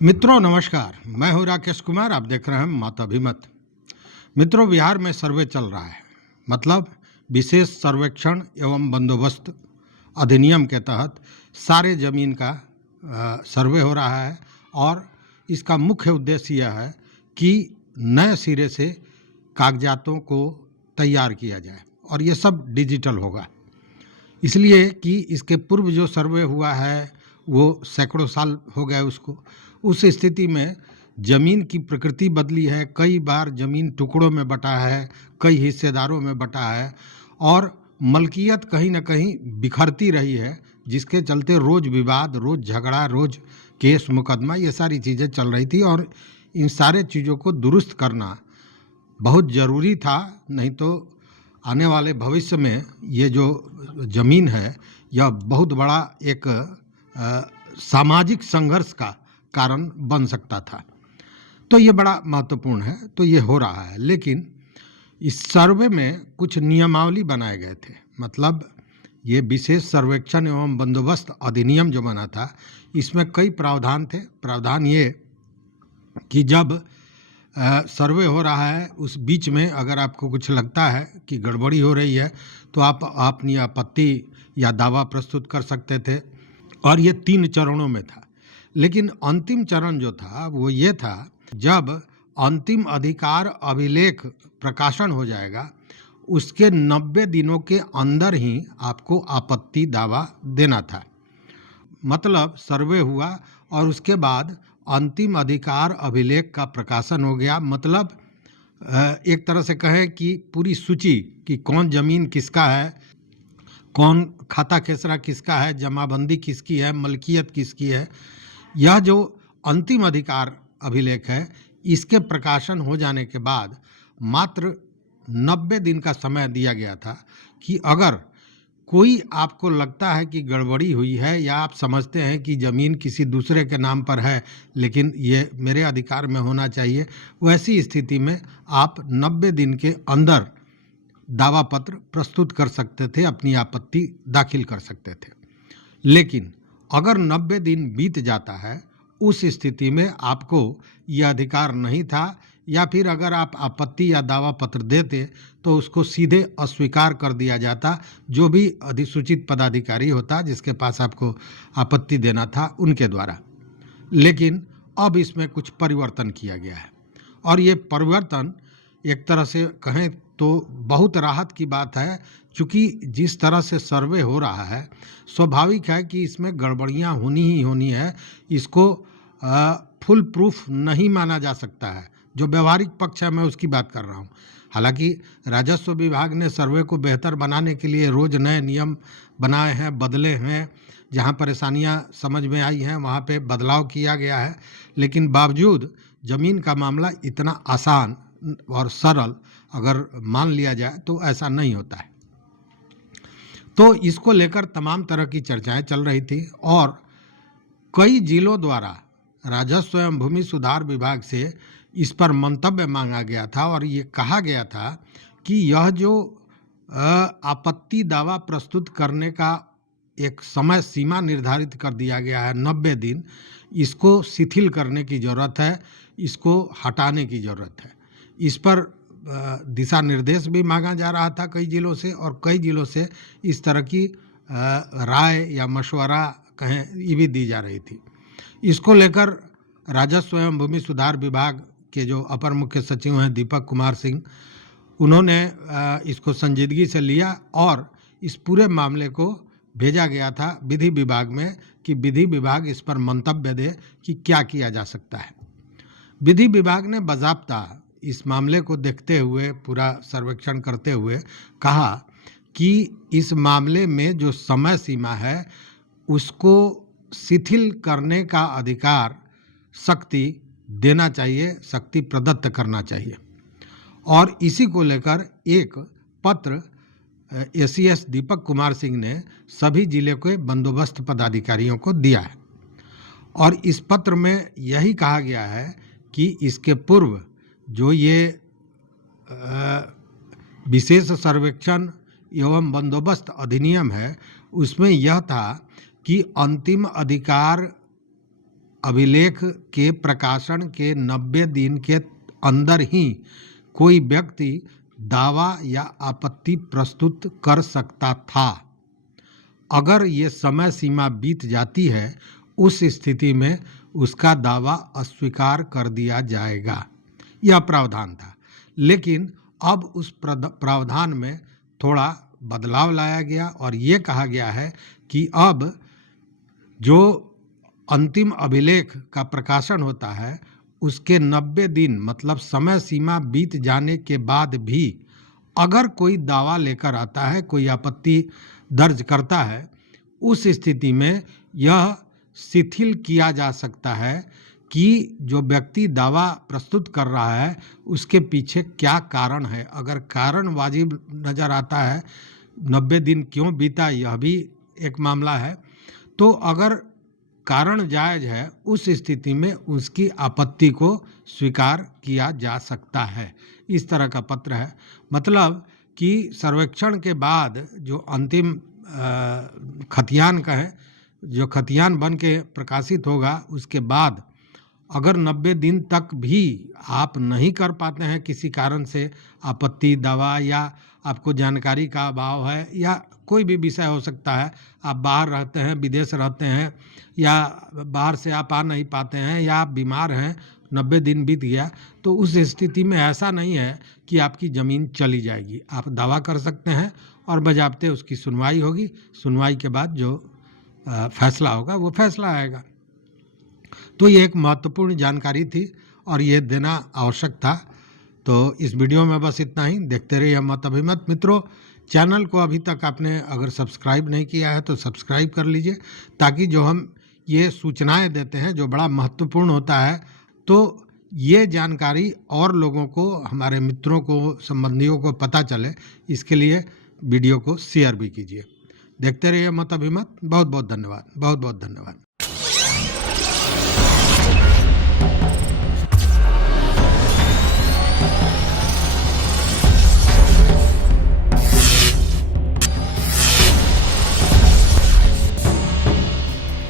मित्रों नमस्कार, मैं हूं राकेश कुमार। आप देख रहे हैं मातभिमत। मित्रों, बिहार में सर्वे चल रहा है, मतलब विशेष सर्वेक्षण एवं बंदोबस्त अधिनियम के तहत सारे जमीन का सर्वे हो रहा है और इसका मुख्य उद्देश्य यह है कि नए सिरे से कागजातों को तैयार किया जाए और ये सब डिजिटल होगा। इसलिए कि इसके पूर्व जो सर्वे हुआ है वो सैकड़ों साल हो गए उसको। उस स्थिति में ज़मीन की प्रकृति बदली है, कई बार ज़मीन टुकड़ों में बटा है, कई हिस्सेदारों में बटा है और मलकियत कहीं न कहीं बिखरती रही है, जिसके चलते रोज़ विवाद, रोज़ झगड़ा, रोज़ केस मुकदमा, ये सारी चीज़ें चल रही थी और इन सारे चीज़ों को दुरुस्त करना बहुत ज़रूरी था। नहीं तो आने वाले भविष्य में ये जो ज़मीन है यह बहुत बड़ा एक सामाजिक संघर्ष का कारण बन सकता था। तो ये बड़ा महत्वपूर्ण है, तो ये हो रहा है। लेकिन इस सर्वे में कुछ नियमावली बनाए गए थे, मतलब ये विशेष सर्वेक्षण एवं बंदोबस्त अधिनियम जो बना था इसमें कई प्रावधान थे। प्रावधान ये कि जब सर्वे हो रहा है उस बीच में अगर आपको कुछ लगता है कि गड़बड़ी हो रही है तो आप अपनी आपत्ति या दावा प्रस्तुत कर सकते थे और ये 3 चरणों में था। लेकिन अंतिम चरण जो था वो ये था, जब अंतिम अधिकार अभिलेख प्रकाशन हो जाएगा उसके 90 दिनों के अंदर ही आपको आपत्ति दावा देना था। मतलब सर्वे हुआ और उसके बाद अंतिम अधिकार अभिलेख का प्रकाशन हो गया। मतलब एक तरह से कहें कि पूरी सूची कि कौन ज़मीन किसका है, कौन खाता खेसरा किसका है, जमाबंदी किसकी है, मलकियत किसकी है, यह जो अंतिम अधिकार अभिलेख है इसके प्रकाशन हो जाने के बाद मात्र 90 दिन का समय दिया गया था कि अगर कोई आपको लगता है कि गड़बड़ी हुई है या आप समझते हैं कि ज़मीन किसी दूसरे के नाम पर है लेकिन ये मेरे अधिकार में होना चाहिए, वैसी स्थिति में आप 90 दिन के अंदर दावा पत्र प्रस्तुत कर सकते थे, अपनी आपत्ति दाखिल कर सकते थे। लेकिन अगर 90 दिन बीत जाता है उस स्थिति में आपको यह अधिकार नहीं था, या फिर अगर आप आपत्ति या दावा पत्र देते तो उसको सीधे अस्वीकार कर दिया जाता। जो भी अधिसूचित पदाधिकारी होता जिसके पास आपको आपत्ति देना था उनके द्वारा। लेकिन अब इसमें कुछ परिवर्तन किया गया है और ये परिवर्तन एक तरह से कहें तो बहुत राहत की बात है, क्योंकि जिस तरह से सर्वे हो रहा है स्वाभाविक है कि इसमें गड़बड़ियां होनी ही होनी है। इसको फुल प्रूफ नहीं माना जा सकता है। जो व्यवहारिक पक्ष है मैं उसकी बात कर रहा हूँ। हालांकि राजस्व विभाग ने सर्वे को बेहतर बनाने के लिए रोज़ नए नियम बनाए हैं, बदले हैं, जहाँ परेशानियाँ समझ में आई हैं वहाँ पे बदलाव किया गया है। लेकिन बावजूद ज़मीन का मामला इतना आसान और सरल अगर मान लिया जाए तो ऐसा नहीं होता है। तो इसको लेकर तमाम तरह की चर्चाएं चल रही थी और कई जिलों द्वारा राजस्व एवं भूमि सुधार विभाग से इस पर मंतव्य मांगा गया था और ये कहा गया था कि यह जो आपत्ति दावा प्रस्तुत करने का एक समय सीमा निर्धारित कर दिया गया है 90 दिन, इसको शिथिल करने की ज़रूरत है, इसको हटाने की ज़रूरत है। इस पर दिशा निर्देश भी मांगा जा रहा था कई जिलों से और कई जिलों से इस तरह की राय या मशवरा कहें ये भी दी जा रही थी। इसको लेकर राजस्व एवं भूमि सुधार विभाग के जो अपर मुख्य सचिव हैं दीपक कुमार सिंह, उन्होंने इसको संजीदगी से लिया और इस पूरे मामले को भेजा गया था विधि विभाग में कि विधि विभाग इस पर मंतव्य दे कि क्या किया जा सकता है। विधि विभाग ने बाज़ाब्ता इस मामले को देखते हुए, पूरा सर्वेक्षण करते हुए कहा कि इस मामले में जो समय सीमा है उसको शिथिल करने का अधिकार शक्ति देना चाहिए, शक्ति प्रदत्त करना चाहिए। और इसी को लेकर एक पत्र एसीएस दीपक कुमार सिंह ने सभी जिले के बंदोबस्त पदाधिकारियों को दिया है और इस पत्र में यही कहा गया है कि इसके पूर्व जो ये विशेष सर्वेक्षण एवं बंदोबस्त अधिनियम है उसमें यह था कि अंतिम अधिकार अभिलेख के प्रकाशन के 90 दिन के अंदर ही कोई व्यक्ति दावा या आपत्ति प्रस्तुत कर सकता था। अगर ये समय सीमा बीत जाती है, उस स्थिति में उसका दावा अस्वीकार कर दिया जाएगा। यह प्रावधान था, लेकिन अब उस प्रावधान में थोड़ा बदलाव लाया गया और ये कहा गया है कि अब जो अंतिम अभिलेख का प्रकाशन होता है उसके 90 दिन मतलब समय सीमा बीत जाने के बाद भी अगर कोई दावा लेकर आता है, कोई आपत्ति दर्ज करता है, उस स्थिति में यह शिथिल किया जा सकता है कि जो व्यक्ति दावा प्रस्तुत कर रहा है उसके पीछे क्या कारण है। अगर कारण वाजिब नज़र आता है, 90 दिन क्यों बीता यह भी एक मामला है, तो अगर कारण जायज़ है उस स्थिति में उसकी आपत्ति को स्वीकार किया जा सकता है। इस तरह का पत्र है। मतलब कि सर्वेक्षण के बाद जो अंतिम खतियान का है, जो खतियान बन के प्रकाशित होगा, उसके बाद अगर 90 दिन तक भी आप नहीं कर पाते हैं किसी कारण से आपत्ति दावा, या आपको जानकारी का अभाव है, या कोई भी विषय हो सकता है, आप बाहर रहते हैं, विदेश रहते हैं, या बाहर से आप आ नहीं पाते हैं, या आप बीमार हैं, 90 दिन बीत गया, तो उस स्थिति में ऐसा नहीं है कि आपकी ज़मीन चली जाएगी। आप दावा कर सकते हैं और बजाबते उसकी सुनवाई होगी। सुनवाई के बाद जो फैसला होगा वो फैसला आएगा। तो ये एक महत्वपूर्ण जानकारी थी और ये देना आवश्यक था। तो इस वीडियो में बस इतना ही। देखते रहिए मत अभिमत। मित्रों, चैनल को अभी तक आपने अगर सब्सक्राइब नहीं किया है तो सब्सक्राइब कर लीजिए, ताकि जो हम ये सूचनाएं देते हैं जो बड़ा महत्वपूर्ण होता है, तो ये जानकारी और लोगों को, हमारे मित्रों को, संबंधियों को पता चले, इसके लिए वीडियो को शेयर भी कीजिए। देखते रहिए मत अभिमत। बहुत बहुत धन्यवाद, बहुत बहुत धन्यवाद।